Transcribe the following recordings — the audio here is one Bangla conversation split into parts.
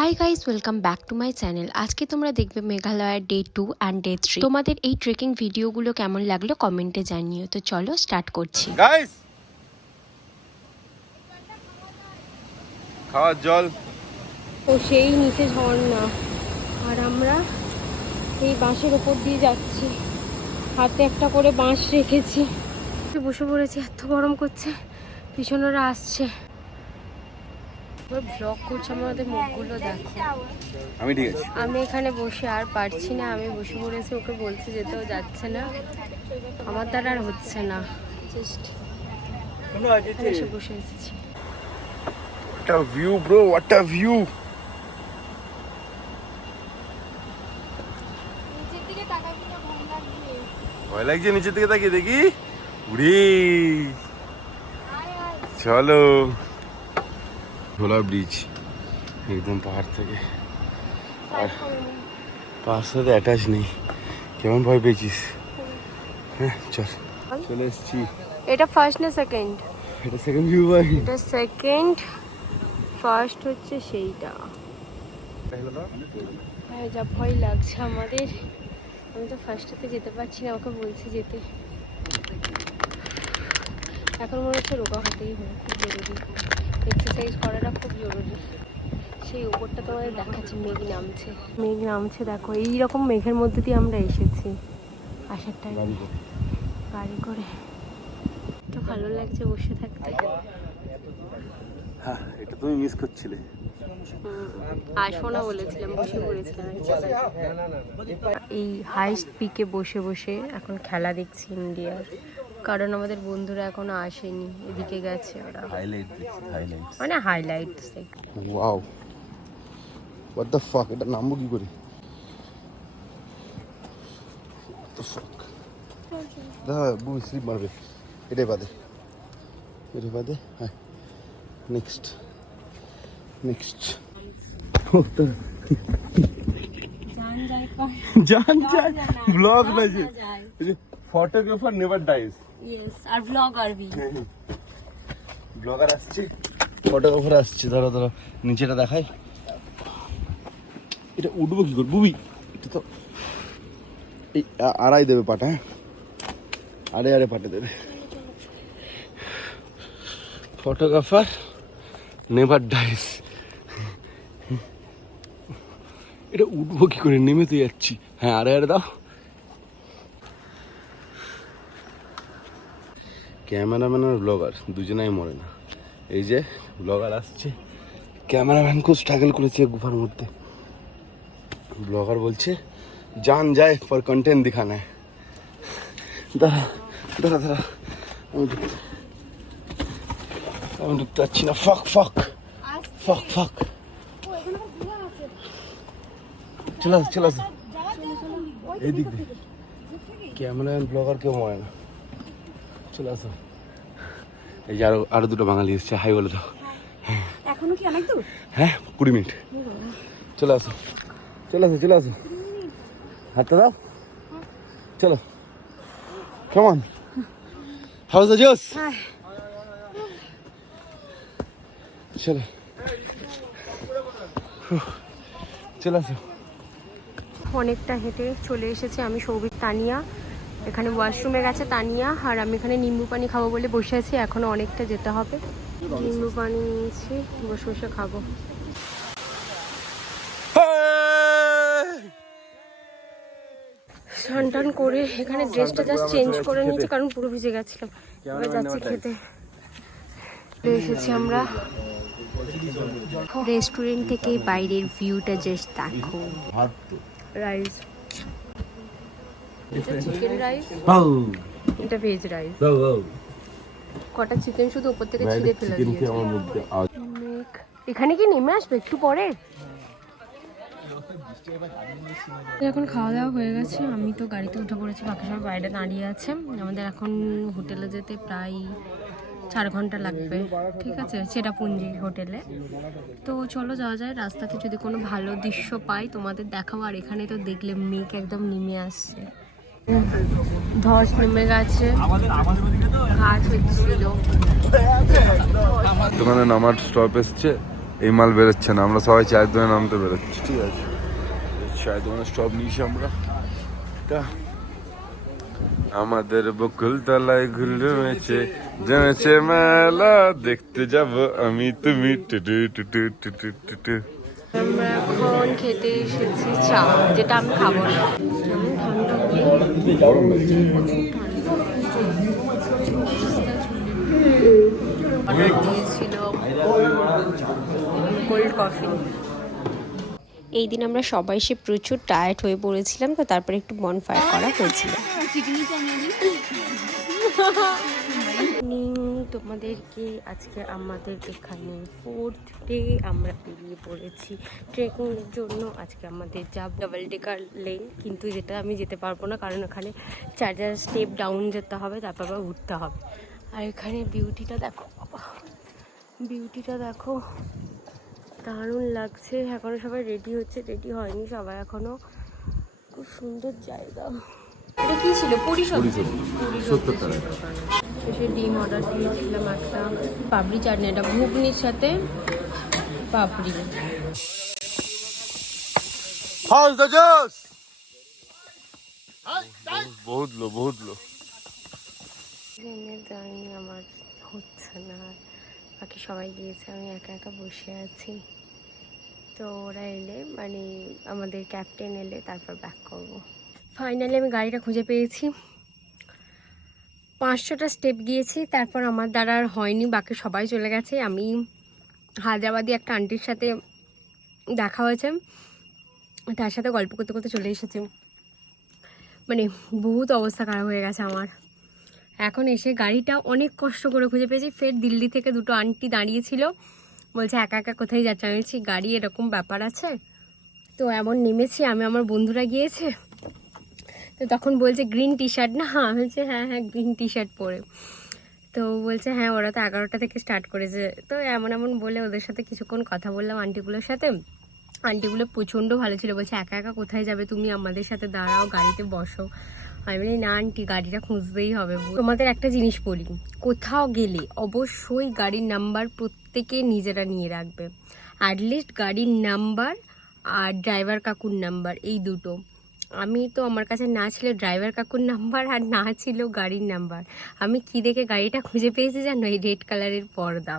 Hi guys welcome back to my channel আজকে তোমরা দেখবে মেঘালয়ের day two and day three তোমাদের এই ট্রেকিং ভিডিওগুলো কেমন লাগল কমেন্টে জানিও। তো চলো স্টার্ট করছি। গাইস খাওয়ার জল। তো সেই নিচে ঝর্ণা। আর আমরা এই বাঁশের ওপর দিয়ে যাচ্ছি। হাতে একটা করে বাঁশ রেখেছি। বসে পড়েছি এত গরম করছে। পিছনেরা আসছে। ব্লগ করছে আমাদের মুখগুলো দেখো। আমি ঠিক আছে। আমি এখানে বসে আর পারছি না আমি বসে পড়েছি ওকে বলছি যেতেও যাচ্ছে না। আমার দ্বারা আর হচ্ছে না। জাস্ট এসে বসে এসেছি। A view bro a view ভয় লাগছে নিচের দিকে তাকিয়ে দেখি? উড়ি চলো। ঝোলা ব্রিজ একদম পাহাড় থেকে। আর পাহাড় সাথে অ্যাটাচ নেই। কেমন ভয় পেয়েছিস? হ্যাঁ চল। চলে এসছি। এটা ফার্স্ট না সেকেন্ড এটা সেকেন্ড ভিউ ভাই। এটা সেকেন্ড ফার্স্ট হচ্ছে সেইটা। হ্যাঁ যা ভয় লাগছে আমাদের। আমি তো ফার্স্টেতে যেতে পারছি না ওকে বলছি যেতে। এখন মনে হচ্ছে রোগা হতেই হবে খুব জরুরি। এক্সারসাইজ করাটা খুব জরুরি। সেই উপরটা তোমাদের দেখাচ্ছি মেঘ নামছে। মেঘ নামছে দেখো এইরকম মেঘের মধ্যে দিয়ে আমরা এসেছি। আসার টাইমে গাড়ি করে। তো ভালো লাগছে বসে থাকতে। হ্যাঁ এটা তুমি মিস করছিলে। আসব না বলেছিলাম বসে পড়েছিলাম। এই হাইস্ট পিকে বসে বসে এখন খেলা দেখছি ইন্ডিয়ার কারণ আমাদের বন্ধুরা এখনও আসেনি এদিকে গেছে ওরা। হাইলাইট হাইলাইট মানে highlights wow what the fuck এটা নামবো কি করে? দ্য ফাক দাদা বুবি স্লিপ মারবে। এটাই বাদে। এটাই বাদে? হ্যাঁ। নেক্সট নেক্সট জান যায় ব্লগ না যে ফটোগ্রাফার নেভার ডাইস ইয়েস আর ব্লগার বি ব্লগার আসছে? ফটোগ্রাফার আসছে ধরো ধরো নিচেটা দেখাই। এটা উঠবো কি করে? বুবি এটা তো এই আড়াই দেবে পাটা হ্যাঁ? আড়ে পাটে দেবে। ফটোগ্রাফার নেভার ডাইস এটা উঠবো কি করে? নেমে তো যাচ্ছি। হ্যাঁ আরে আরে দাও। ক্যামেরাম্যান আর ব্লগার দুজনাই মরে না। এই যে ব্লগার আসছে, ক্যামেরাম্যান খুব স্ট্রাগল করেছে গুফার মধ্যে। ব্লগার বলছে জান যায় ফর কন্টেন্ট দিখানা দাঁড়া দাঁড়া দাঁড়া। আমি ঢুকতে আমি ঢুকতে পারছি না। ফাক ফাক ফাক ফক চলে আসো চলে আসো। এই দিক দিয়ে। ক্যামেরাম্যান ব্লগার কেউ মরে না। চলে আসো। এই যে আরও আরও দুটো বাঙালি এসছে হাই বলে দাও। এখনও কি অনেক দূর? হ্যাঁ কুড়ি মিনিট। চলে আসো। চলে আসো চলে আসো। হাতটা দাও। চলো। কেমন হাউস দ্য জোস চলো। চলে আসো। অনেকটা হেঁটে চলে এসেছে আমি সৌভিক তানিয়া। এখানে ওয়াশরুমে গেছে তানিয়া আর আমি এখানে নিম্বু পানি খাব বলে বসে আছি এখনও অনেকটা যেতে হবে। নিম্বু পানি নিয়েছি বসে বসে খাব। স্নান টান করে এখানে ড্রেসটা জাস্ট চেঞ্জ করে নিয়েছি কারণ পুরো ভিজে গেছিলাম। এবার যাচ্ছি খেতে। এসেছি আমরা রেস্টুরেন্ট থেকে বাইরের ভিউটা জাস্ট দেখো। রাইস এটা চিকেন রাইস এটা ভেজ রাইস কটা চিকেন শুধু উপর থেকে ছিঁড়ে ফেলে দিয়েছে। এখানে কি নেমে আসবে? একটু পরে? এখন খাওয়া দাওয়া হয়ে গেছে। আমি তো গাড়িতে উঠে পড়েছি বাকি সব বাইরে দাঁড়িয়ে আছে। আমাদের এখন হোটেলে যেতে প্রায় চার ঘণ্টা লাগবে। ঠিক আছে চেরাপুঞ্জি হোটেলে। তো চলো যাওয়া যায়। রাস্তাতে যদি কোনো ভালো দৃশ্য পাই তোমাদের দেখাবো। আর এখানে তো দেখলে মেঘ একদম নেমে আসছে। ধস নেমে গেছে। ঘাট দোকানে নামার স্টপ এসছে। এই মাল বেরোচ্ছে না। আমরা সবাই চায়ের দোকানে নামতে বেরোচ্ছি। ঠিক আছে। চায়ের দোকানে স্টপ নিয়েছি আমরা। তা আমাদের বকুল তলায় ঘুরমেছে জমেছে মেলা। দেখতে যাব আমি তুমি। টুটু টুটু টুটু টুটু এখন খেতে এসেছি চা যেটা আমি খাব না। Cold coffee. এই দিন আমরা সবাই সে প্রচুর টায়ার্ড হয়ে পড়েছিলাম তো তারপরে একটু বনফায়ার করা হয়েছিল। মর্নিং তোমাদেরকে আজকে আমাদের এখানে ফোর্থ ডে আমরা বেরিয়ে পড়েছি। ট্রেকিংয়ের জন্য আজকে আমাদের যাব। ডাবল ডেকার লেন কিন্তু যেটা আমি যেতে পারব না, কারণ ওখানে চার চার স্টেপ ডাউন যেতে হবে, তারপর আবার উঠতে হবে। আর এখানে বিউটিটা দেখো বিউটিটা দেখো, দারুণ লাগছে। এখনও সবাই রেডি হচ্ছে রেডি হয়নি সবাই এখনও খুব সুন্দর জায়গা। এটা কি ছিল? পরিষদ শেষে ডিম অর্ডার দিয়েছিলাম একটা। পাপড়ি চাটনি এটা ঘুগনির সাথে পাপড়ি। বহুত লো বহুত লো ট্রেনে আমার হচ্ছে না। বাকি সবাই গিয়েছে আমি একা একা বসে আছি। তো ওরা এলে মানে আমাদের ক্যাপ্টেন এলে তারপর ব্যাক করব। ফাইনালি আমি গাড়িটা খুঁজে পেয়েছি। পাঁচশোটা স্টেপ গিয়েছি, তারপর আমার দ্বারা আর হয়নি, বাকি সবাই চলে গেছে। আমি হায়দ্রাবাদি একটা আন্টির সাথে দেখা হয়েছে। তার সাথে গল্প করতে করতে চলে এসেছি। মানে বহুত অবস্থা খারাপ হয়ে গেছে আমার। এখন এসে গাড়িটা অনেক কষ্ট করে খুঁজে পেয়েছি। ফের দিল্লি থেকে দুটো আন্টি দাঁড়িয়েছিল। বলছে, একা একা কোথায় যাচ্ছে? আমি গাড়ি এরকম ব্যাপার আছে? তো এমন নেমেছি, আমি আমার বন্ধুরা গিয়েছে। তো তখন বলছে গ্রিন টি শার্ট না? আমি বলছি হ্যাঁ হ্যাঁ গ্রিন টি শার্ট পরে। তো বলছে হ্যাঁ ওরা তো এগারোটা থেকে স্টার্ট করেছে। তো এমন এমন বলে ওদের সাথে কিছুক্ষণ কথা বললাম আন্টিগুলোর সাথে। আন্টিগুলো প্রচণ্ড ভালো ছিল, বলছে, একা একা কোথায় যাবে তুমি? আমাদের সাথে দাঁড়াও, গাড়িতে বসো। আমি বলি, না আন্টি গাড়িটা খুঁজতেই হবে। তোমাদের একটা জিনিস বলি, কোথাও গেলে অবশ্যই গাড়ির নাম্বার প্রত্যেকে নিজেরা নিয়ে রাখবে। অ্যাটলিস্ট গাড়ির নাম্বার আর ড্রাইভার কাকুর নাম্বার এই দুটো। আমি তো আমার কাছে না ছিল ড্রাইভার কাকুর নাম্বার আর না ছিল গাড়ির নাম্বার আমি কি দেখে গাড়িটা খুঁজে পেয়েছি জানো? এই রেড কালারের পর্দা।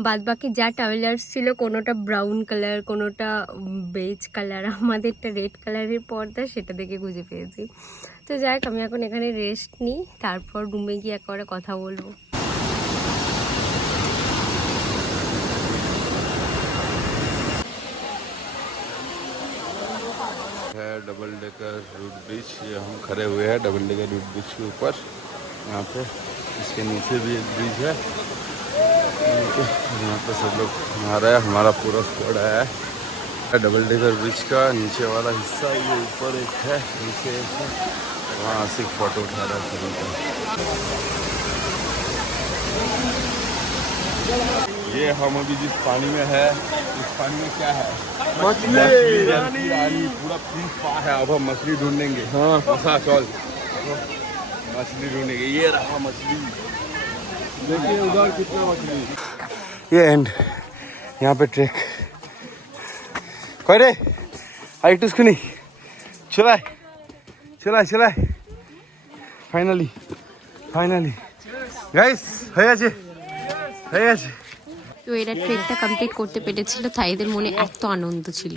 বাদ বাকি যা ট্রাভেলার্স ছিল, কোনোটা ব্রাউন কালার কোনোটা বেজ কালার আমাদেরটা রেড কালারের পর্দা, সেটা দেখে খুঁজে পেয়েছি। তো যাই আমি এখন এখানে রেস্ট নিই, তারপর রুমে গিয়ে একবারে কথা বলব। है डबल डेकर रूट ब्रिज ये हम खड़े हुए हैं डबल डेकर रूट ब्रिज के ऊपर। यहाँ पे इसके नीचे भी एक ब्रिज है। यहाँ पे सब लोग हमारा है, हमारा पूरा स्क्वाड आया है। डबल डेकर ब्रिज का नीचे वाला हिस्सा ये ऊपर एक है, नीचे एक है। वहाँ आसिक फ़ोटो उठा रहा है ये हम अभी जिस पानी में है पानी में क्या है? मछली। पूरा फूल पा है अब हम मछली ढूंढेंगे। हाँ। फसा चौल। मछली ढूंढेंगे। ये रहा मछली। देखिए उधर कितना मछली। ये एंड यहाँ पे ट्रेक। कोई रे आई टू नहीं चलाए चलाए चलाए फाइनली फाइनली गाइस है आज है आज তো এরা ট্রেকটা কমপ্লিট করতে পেরেছিল তাই এদের মনে এত আনন্দ ছিল।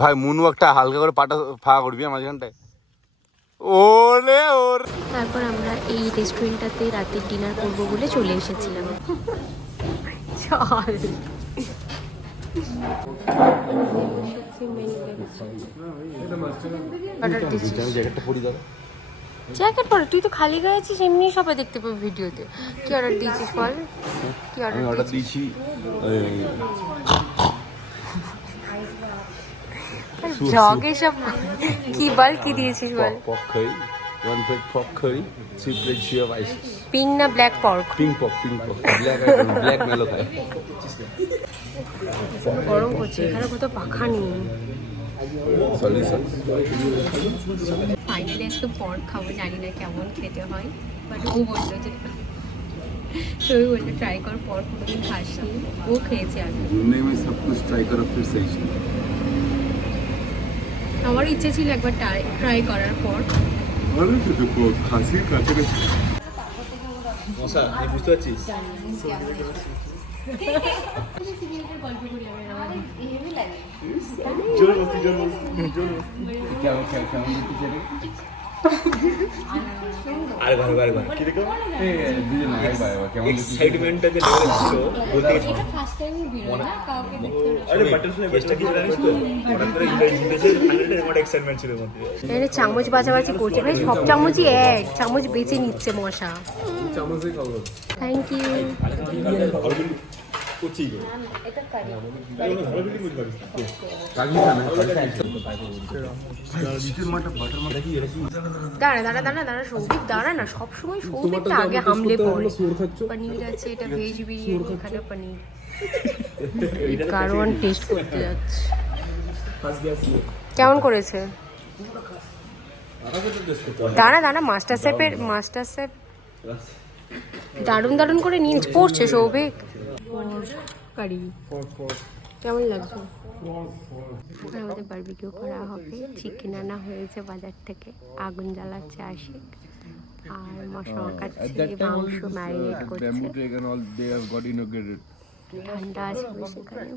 ভাই মুনওয়াকটা হালকা করে পাটা ফাঁকা করবি আমার মাঝখানটায়। ওরে ওর। তারপর আমরা এই রেস্টুরেন্টটাতে রাতের ডিনার করব বলে চলে এসেছিলাম। চল। দাদা জ্যাকেট পরে তুই তো খালি গায়ে আছিস এমনি সবাই দেখতে পাবে ভিডিওতে। কি অর্ডার দিয়েছিস বল? কি অর্ডার অর্ডার দিয়েছি জগ এসব কি বল কি দিয়েছিস বল? পক খাই ওয়ান প্লেট পক খাই থ্রি প্লেট শিয়া আইস পিঙ্ক না black pork pink pork pink pork black black মেলো খায় গরম করছে এখানে কোথাও পাখা নেই। সলিউশন ফ্রাইড তো পর খাব জানি না কেমন খেতে হয় বাট ও বলল যে সবাই বলল ট্রাই কর পর কোনোদিন খাসনি। ও খেয়েছে আর আমার ইচ্ছে ছিল একবার ট্রাই করার পর। খাসির বুঝতে চামচ বাজাবাজি করছে। ভাই সব চামচই এক। চামচ বেছে নিচ্ছে মশা। থ্যাংক ইউ করছি দাঁড়া দাঁড়া দাঁড়া দাঁড়া সৌভিক দাঁড়া না সবসময় সৌভিকটা আগে হামলে পড়ে পনির আছে এটা ভেজ বিরিয়ানি এখানে পনির কারওয়ান টেস্ট করতে যাচ্ছে কেমন করেছে দাঁড়া দাঁড়া মাস্টার শেফের মাস্টার শেফ দারুণ দারুণ করে নিয়ে পড়ছে সৌভিক কারি কেমন লাগছে? ওখানে আমাদের বারবিকিউ করা হবে। চিকেন আনা হয়েছে বাজার থেকে। আগুন জ্বালাচ্ছে আশিক। আর মশলা কাটছে মাংস ম্যারিনেট করছে। গট ইনোগ্রেটেড ঠান্ডা আছে সেখানে।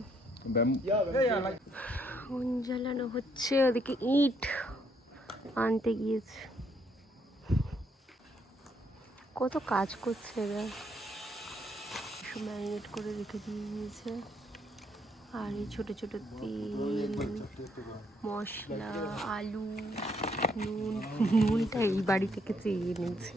আগুন জ্বালানো হচ্ছে ওদিকে ইট আনতে গিয়েছে। কত কাজ করছে এরা। ম্যারিনেট করে রেখে দিয়ে দিয়েছে। আর এই ছোটো ছোটো তেল, মশলা, আলু, নুন, নুনটা এই বাড়ি থেকে চেয়ে এনেছে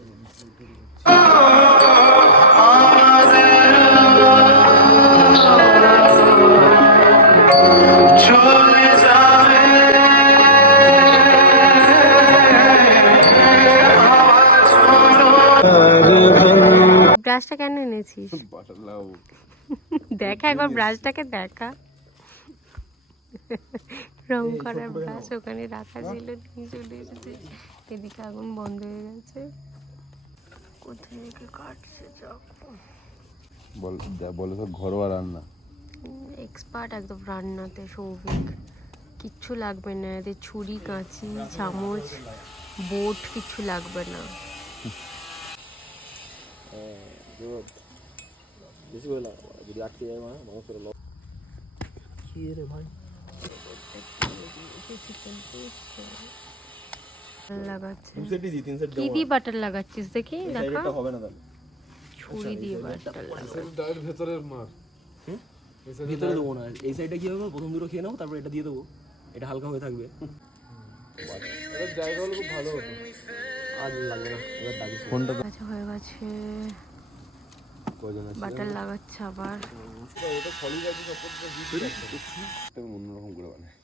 ব্রাশটা কেন এনেছিস? দেখা একবার ব্রাশটাকে দেখা। রং করার ব্রাশ ওখানে রাখা ছিল নিয়ে চলে এসেছে। এদিকে আগুন বন্ধ হয়ে গেছে। কোথায় রেখে কাটছে বল বলে তো ঘরোয়া রান্না। এক্সপার্ট একদম রান্নাতে সৌভিক। কিচ্ছু লাগবে না এদের ছুরি কাঁচি চামচ বোট কিচ্ছু লাগবে না। বেশি করে লাগাবো যদি আটকে যায় মানে মাংস কি রে ভাই লাগাচ্ছে। দু সেটই দি তিন সেট কি দিয়ে বাটার লাগাচ্ছিস দেখি? দেখা। হবে না তাহলে। ছুরি দিয়ে বাটার লাগাচ্ছিস। ভিতরে দেবো না। এই সাইডটা কি হবে? প্রথম দুটো খেয়ে নাও তারপর এটা দিয়ে দেবো। এটা হালকা হয়ে থাকবে। জায়গা হলে খুব ভালো হতো। আর লাগবে না। এবার দাগি আচ্ছা হয়ে গেছে। বাটার লাগাচ্ছে আবার। অন্যরকম করে বানায়।